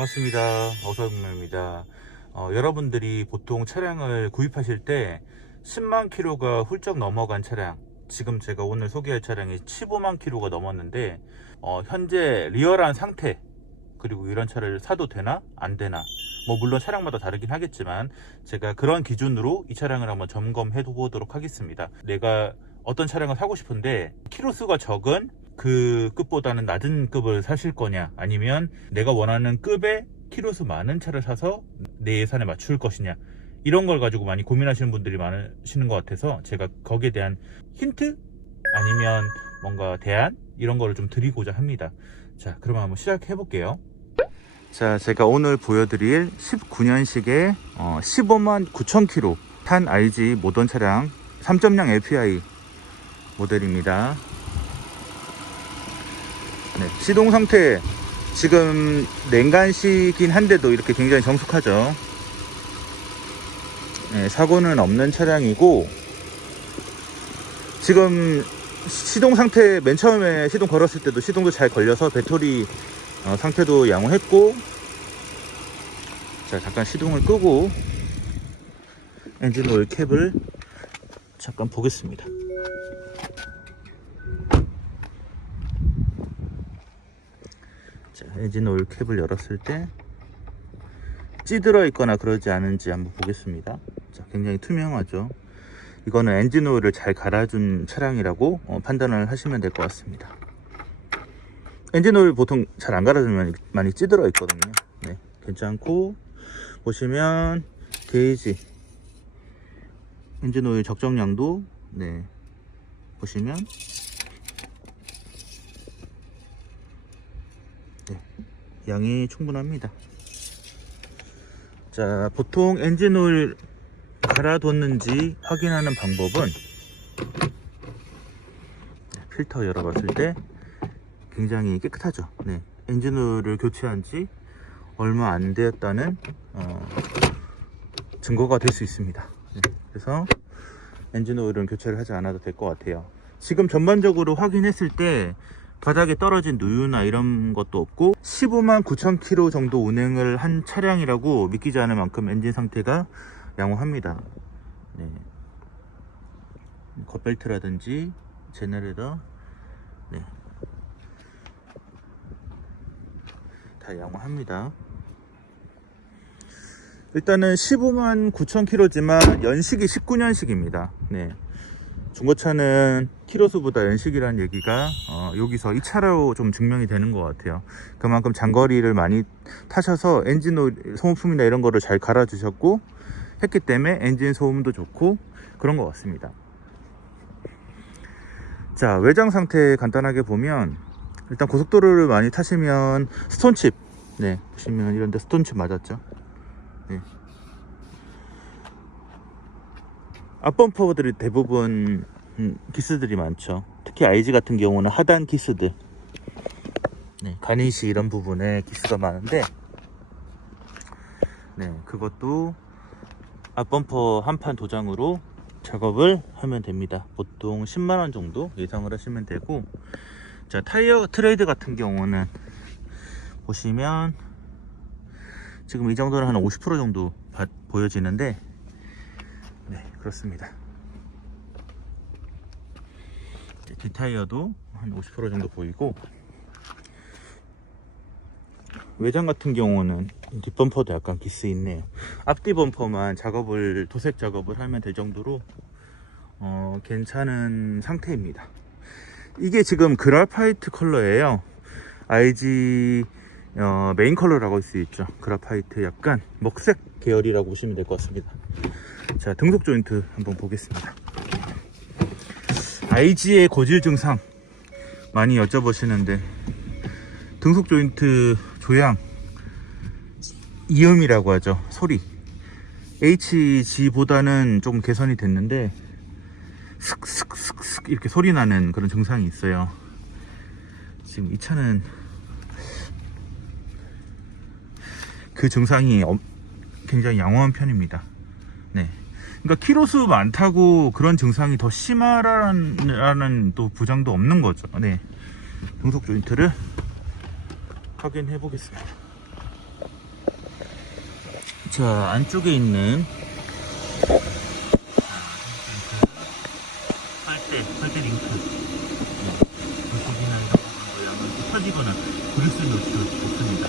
반갑습니다. 어서입니다. 여러분들이 보통 차량을 구입하실 때 10만 킬로가 훌쩍 넘어간 차량, 지금 제가 오늘 소개할 차량이 15만 킬로가 넘었는데 현재 리얼한 상태, 그리고 이런 차를 사도 되나 안 되나, 물론 차량마다 다르긴 하겠지만 제가 그런 기준으로 이 차량을 한번 점검해 보도록 하겠습니다. 내가 어떤 차량을 사고 싶은데 키로수가 적은 그 급보다는 낮은 급을 사실 거냐, 아니면 내가 원하는 급의 키로수 많은 차를 사서 내 예산에 맞출 것이냐, 이런 걸 가지고 많이 고민하시는 분들이 많으시는 것 같아서 제가 거기에 대한 힌트 아니면 뭔가 대안, 이런 거를 좀 드리고자 합니다. 자, 그러면 한번 시작해 볼게요. 자, 제가 오늘 보여드릴 19년식의 15만 9천 킬로 탄 IG 모던 차량 3.0 LPI 모델입니다. 네, 시동 상태 지금 냉간시긴 한데도 이렇게 굉장히 정숙하죠. 네, 사고는 없는 차량이고, 지금 시동 상태, 맨 처음에 시동 걸었을 때도 시동도 잘 걸려서 배터리 상태도 양호했고, 자, 잠깐 시동을 끄고 엔진 오일 캡을 잠깐 보겠습니다. 자, 엔진 오일 캡을 열었을 때 찌들어 있거나 그러지 않은지 한번 보겠습니다. 자, 굉장히 투명하죠. 이거는 엔진 오일을 잘 갈아준 차량이라고 판단을 하시면 될 것 같습니다. 엔진 오일 보통 잘 안 갈아주면 많이 찌들어 있거든요. 네, 괜찮고, 보시면 게이지 엔진 오일 적정량도, 네, 보시면 네, 양이 충분합니다. 자, 보통 엔진 오일 갈아뒀는지 확인하는 방법은 필터 열어봤을 때 굉장히 깨끗하죠. 네, 엔진 오일을 교체한 지 얼마 안 되었다는 증거가 될 수 있습니다. 네, 그래서 엔진 오일은 교체를 하지 않아도 될 것 같아요. 지금 전반적으로 확인했을 때 바닥에 떨어진 누유나 이런 것도 없고 15만 9천 킬로 정도 운행을 한 차량이라고 믿기지 않을 만큼 엔진 상태가 양호합니다. 네, 겉벨트라든지 제너레이터, 네, 다 양호합니다. 일단은 15만 9천 킬로지만 연식이 19년식입니다. 네, 중고차는 키로수보다 연식이라는 얘기가 여기서 이 차로 좀 증명이 되는 것 같아요. 그만큼 장거리를 많이 타셔서 엔진 오일 소모품이나 이런 거를 잘 갈아 주셨고 했기 때문에 엔진 소음도 좋고 그런 것 같습니다. 자, 외장 상태 간단하게 보면, 일단 고속도로를 많이 타시면 스톤칩, 네, 보시면 이런데 스톤칩 맞았죠. 네. 앞범퍼들이 대부분 기스들이 많죠. 특히 IG 같은 경우는 하단 기스들, 네, 가니시 이런 부분에 기스가 많은데, 네, 그것도 앞범퍼 한판 도장으로 작업을 하면 됩니다. 보통 10만원 정도 예상을 하시면 되고, 자, 타이어 트레이드 같은 경우는 보시면 지금 이 정도는 한 50% 정도 보여지는데, 네, 그렇습니다. 뒷타이어도 한 50% 정도 보이고, 외장 같은 경우는 뒷범퍼도 약간 기스 있네요. 앞뒤 범퍼만 도색 작업을 하면 될 정도로 괜찮은 상태입니다. 이게 지금 그라파이트 컬러예요. IG 메인 컬러라고 할 수 있죠. 그라파이트 약간 먹색 계열이라고 보시면 될 것 같습니다. 자, 등속 조인트 한번 보겠습니다. IG의 고질 증상 많이 여쭤보시는데, 등속 조인트 조향, 이음이라고 하죠. 소리, HG보다는 좀 개선이 됐는데 슥슥슥슥 이렇게 소리 나는 그런 증상이 있어요. 지금 이 차는 그 증상이 굉장히 양호한 편입니다. 네, 그러니까 키로수 많다고 그런 증상이 더 심하라는 또 부장도 없는 거죠. 네, 등속 조인트를 확인해 보겠습니다. 자, 안쪽에 있는 빨대 링크, 물고기나 이런 부분도 양을 터지거나 그리스 놓지 없습니다.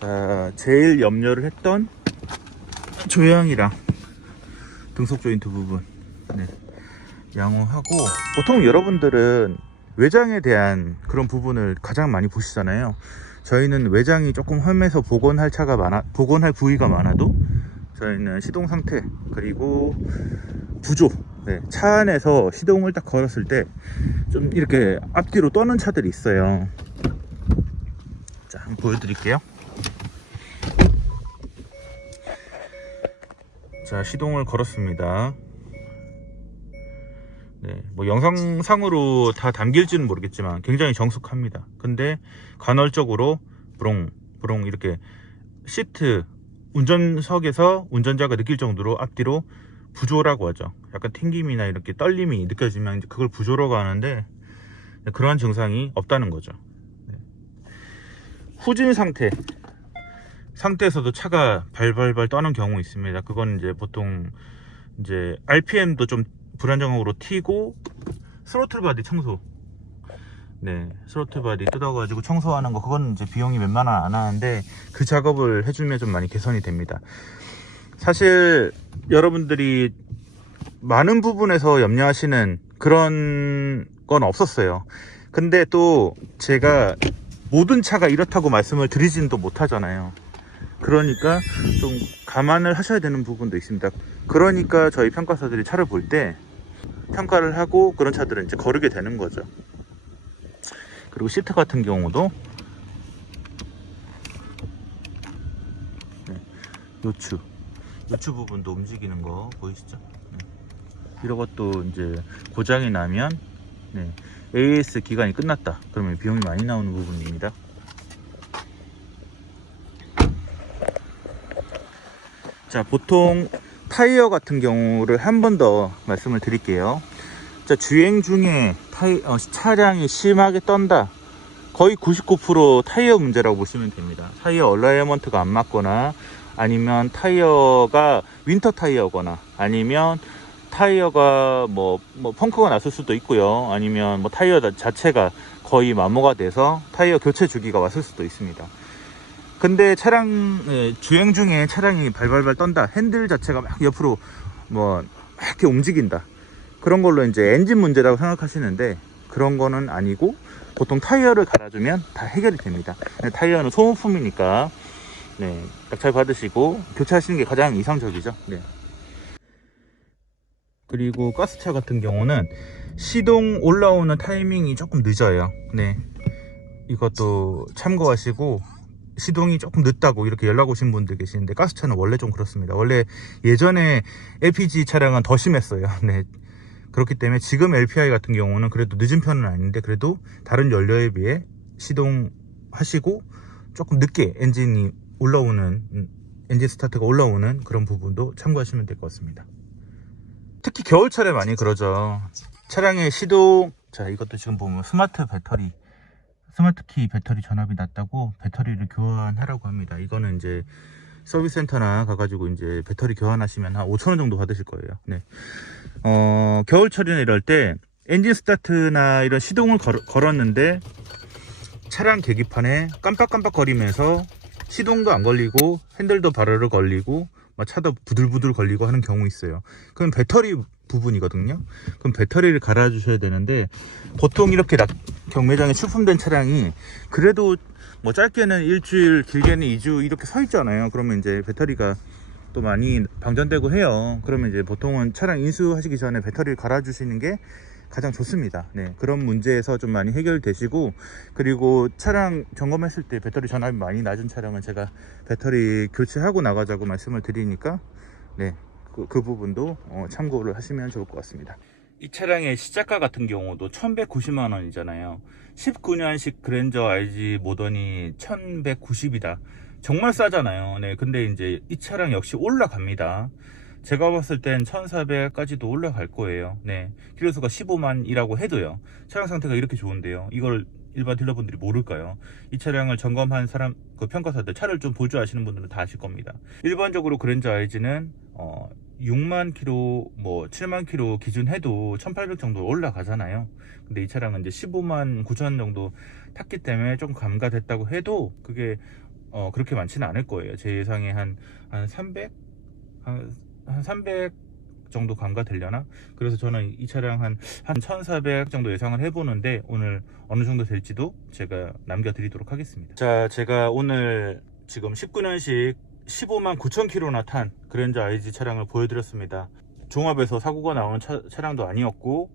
자, 제일 염려를 했던 조향이랑 등속 조인트 부분, 네, 양호하고, 보통 여러분들은 외장에 대한 그런 부분을 가장 많이 보시잖아요. 저희는 외장이 조금 험해서 복원할 부위가 많아도 저희는 시동 상태 그리고 부조, 네, 차 안에서 시동을 딱 걸었을 때 좀 이렇게 앞뒤로 떠는 차들이 있어요. 자, 한번 보여드릴게요. 자, 시동을 걸었습니다. 네, 뭐 영상상으로 다 담길지는 모르겠지만 굉장히 정숙합니다. 근데 간헐적으로 브롱 이렇게 시트 운전석에서 운전자가 느낄 정도로 앞뒤로 부조라고 하죠. 약간 튕김이나 이렇게 떨림이 느껴지면 이제 그걸 부조라고 하는데, 그러한 증상이 없다는 거죠. 네. 후진 상태에서도 차가 발발발 떠는 경우 있습니다. 그건 이제 보통 이제 RPM도 좀 불안정으로 튀고 스로틀 바디 청소, 네, 스로틀 바디 뜯어가지고 청소하는 거, 그건 이제 비용이 몇만원 안 하는데 그 작업을 해주면 좀 많이 개선이 됩니다. 사실 여러분들이 많은 부분에서 염려하시는 그런 건 없었어요. 근데 또 제가 모든 차가 이렇다고 말씀을 드리지는 또 못하잖아요. 그러니까 좀 감안을 하셔야 되는 부분도 있습니다. 그러니까 저희 평가사들이 차를 볼 때 평가를 하고 그런 차들은 이제 거르게 되는 거죠. 그리고 시트 같은 경우도, 네, 요추 부분도 움직이는 거 보이시죠? 네. 이런 것도 이제 고장이 나면, 네, AS 기간이 끝났다 그러면 비용이 많이 나오는 부분입니다. 자, 보통 타이어 같은 경우를 한 번 더 말씀을 드릴게요. 자, 주행 중에 차량이 심하게 떤다, 거의 99% 타이어 문제라고 보시면 됩니다. 타이어 얼라이먼트가 안 맞거나, 아니면 타이어가 윈터 타이어거나, 아니면 타이어가 뭐 펑크가 났을 수도 있고요. 아니면 뭐 타이어 자체가 거의 마모가 돼서 타이어 교체 주기가 왔을 수도 있습니다. 근데 주행 중에 차량이 발발발 떤다, 핸들 자체가 막 옆으로 막 이렇게 움직인다, 그런 걸로 이제 엔진 문제라고 생각하시는데 그런 거는 아니고, 보통 타이어를 갈아주면 다 해결이 됩니다. 타이어는 소모품이니까, 네, 낙찰 받으시고 교체하시는 게 가장 이상적이죠. 네. 그리고 가스차 같은 경우는 시동 올라오는 타이밍이 조금 늦어요. 네, 이것도 참고하시고, 시동이 조금 늦다고 이렇게 연락 오신 분들 계시는데, 가스차는 원래 좀 그렇습니다. 원래 예전에 LPG 차량은 더 심했어요. 네, 그렇기 때문에 지금 LPI 같은 경우는 그래도 늦은 편은 아닌데, 그래도 다른 연료에 비해 시동하시고 조금 늦게 엔진 스타트가 올라오는 그런 부분도 참고하시면 될 것 같습니다. 특히 겨울철에 많이 그러죠. 차량의 시동, 자, 이것도 지금 보면 스마트키 배터리 전압이 낮다고 배터리를 교환하라고 합니다. 이거는 이제 서비스 센터나 가가지고 이제 배터리 교환하시면 한 5,000원 정도 받으실 거예요. 네. 겨울철이나 이럴 때 엔진 스타트나 이런 시동을 걸었는데 차량 계기판에 깜빡깜빡 거리면서 시동도 안 걸리고 핸들도 바르르 걸리고 막 차도 부들부들 걸리고 하는 경우 있어요. 그럼 배터리 부분이거든요. 그럼 배터리를 갈아 주셔야 되는데, 보통 이렇게 경매장에 출품된 차량이 그래도 뭐 짧게는 일주일, 길게는 2주 이렇게 서 있잖아요. 그러면 이제 배터리가 또 많이 방전되고 해요. 그러면 이제 보통은 차량 인수하시기 전에 배터리를 갈아 주시는 게 가장 좋습니다. 네, 그런 문제에서 좀 많이 해결되시고, 그리고 차량 점검했을 때 배터리 전압이 많이 낮은 차량은 제가 배터리 교체하고 나가자고 말씀을 드리니까, 네, 그 부분도 참고를 하시면 좋을 것 같습니다. 이 차량의 시작가 같은 경우도 1190만 원이잖아요. 19년식 그랜저 RG 모던이 1190이다. 정말 싸잖아요. 네, 근데 이제 이 차량 역시 올라갑니다. 제가 봤을 땐 1400까지도 올라갈 거예요. 네, 키로수가 15만이라고 해도요. 차량 상태가 이렇게 좋은데요. 이걸 일반 딜러분들이 모를까요? 이 차량을 점검한 사람, 그 평가사들, 차를 좀 보조하시는 분들은 다 아실 겁니다. 일반적으로 그랜저 IG는 6만 킬로, 뭐 7만 킬로 기준 해도 1800 정도 올라가잖아요. 근데 이 차량은 이제 15만 9천 정도 탔기 때문에 좀 감가됐다고 해도 그게 그렇게 많지는 않을 거예요. 제 예상에 한 300? 한 300 정도 감가되려나? 그래서 저는 이 차량 한 1400 정도 예상을 해보는데, 오늘 어느 정도 될지도 제가 남겨드리도록 하겠습니다. 자, 제가 오늘 지금 19년식 15만 9천 킬로나 탄 그랜저 IG 차량을 보여드렸습니다. 종합에서 사고가 나오는 차량도 아니었고,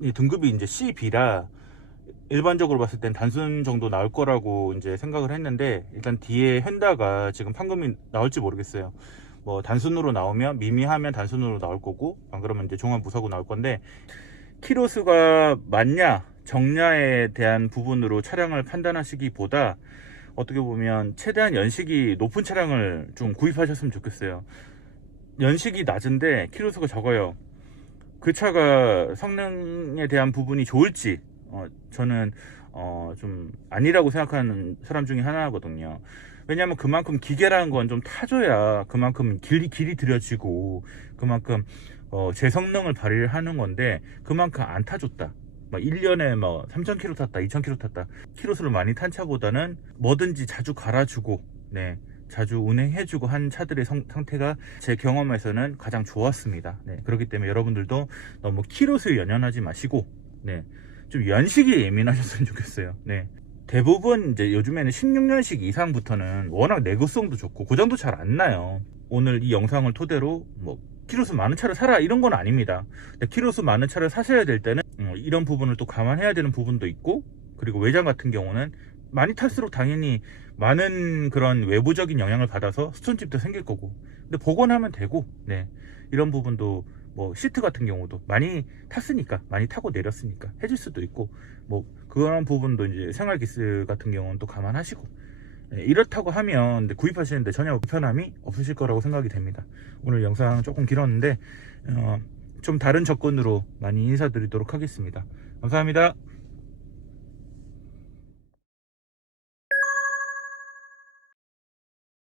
이 등급이 이제 CB라 일반적으로 봤을 땐 단순 정도 나올 거라고 이제 생각을 했는데, 일단 뒤에 휀다가 지금 판금이 나올지 모르겠어요. 뭐 단순으로 나오면, 미미하면 단순으로 나올 거고, 안 그러면 이제 종합 무사고 나올 건데, 키로수가 많냐 적냐에 대한 부분으로 차량을 판단하시기보다 어떻게 보면 최대한 연식이 높은 차량을 좀 구입하셨으면 좋겠어요. 연식이 낮은데 키로수가 적어요. 그 차가 성능에 대한 부분이 좋을지 저는 좀 아니라고 생각하는 사람 중에 하나거든요. 왜냐하면 그만큼 기계라는 건 좀 타줘야 그만큼 길이 들여지고 그만큼 제 성능을 발휘하는 건데, 그만큼 안 타줬다, 막 1년에 뭐 3000km 탔다, 2000km 탔다, 키로수를 많이 탄 차보다는 뭐든지 자주 갈아주고, 네, 자주 운행해주고 한 차들의 상태가 제 경험에서는 가장 좋았습니다. 네, 그렇기 때문에 여러분들도 너무 키로수에 연연하지 마시고, 네, 좀 연식에 예민하셨으면 좋겠어요. 네, 대부분 이제 요즘에는 16년식 이상부터는 워낙 내구성도 좋고 고장도 잘 안 나요. 오늘 이 영상을 토대로 뭐 키로수 많은 차를 사라 이런 건 아닙니다. 근데 키로수 많은 차를 사셔야 될 때는 이런 부분을 또 감안해야 되는 부분도 있고, 그리고 외장 같은 경우는 많이 탈수록 당연히 많은 그런 외부적인 영향을 받아서 스톤칩도 생길 거고, 근데 복원하면 되고, 네, 이런 부분도 뭐 시트 같은 경우도 많이 탔으니까, 많이 타고 내렸으니까 해줄 수도 있고, 뭐 그런 부분도 이제 생활기스 같은 경우는 또 감안하시고, 네, 이렇다고 하면 구입하시는데 전혀 불편함이 없으실 거라고 생각이 됩니다. 오늘 영상 조금 길었는데 좀 다른 접근으로 많이 인사드리도록 하겠습니다. 감사합니다.